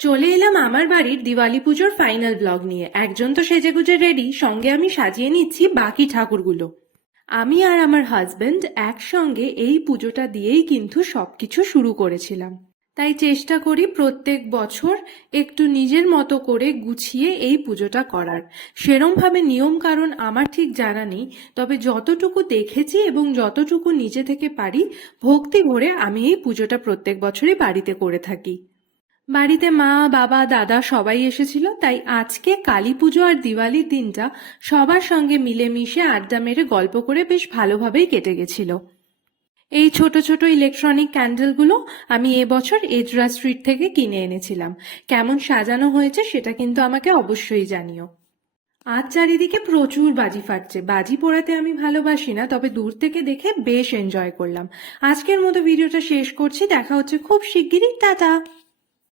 চলে এলাম আমার বাড়ির দিওয়ালি পুজোর ফাইনাল ব্লগ নিয়ে। একজন তো সেজেগুজে রেডি, সঙ্গে আমি সাজিয়ে নিচ্ছি বাকি ঠাকুরগুলো। আমি আর আমার হাজবেন্ড একসঙ্গে এই পুজোটা দিয়েই কিন্তু সবকিছু শুরু করেছিলাম। তাই চেষ্টা করি প্রত্যেক বছর একটু নিজের মতো করে গুছিয়ে এই পুজোটা করার। সেরমভাবে নিয়ম কারণ আমার ঠিক জানা নেই, তবে যতটুকু দেখেছি এবং যতটুকু নিজে থেকে পারি ভক্তি ভরে আমি এই পুজোটা প্রত্যেক বছরই বাড়িতে করে থাকি। বাড়িতে মা, বাবা, দাদা সবাই এসেছিল, তাই আজকে কালী পুজো আর দিওয়ালির দিনটা সবার সঙ্গে মিলেমিশে আড্ডা মেরে গল্প করে বেশ ভালোভাবেই কেটে গেছিল। এই ছোট ছোট ইলেকট্রনিক ক্যান্ডেলগুলো আমি এবছর এজরা স্ট্রিট থেকে কিনে এনেছিলাম। কেমন সাজানো হয়েছে সেটা কিন্তু আমাকে অবশ্যই জানিও। আজ চারিদিকে প্রচুর বাজি ফাটছে। বাজি পোড়াতে আমি ভালোবাসি না, তবে দূর থেকে দেখে বেশ এনজয় করলাম। আজকের মতো ভিডিওটা শেষ করছি, দেখা হচ্ছে খুব শিগগিরই। টাটা।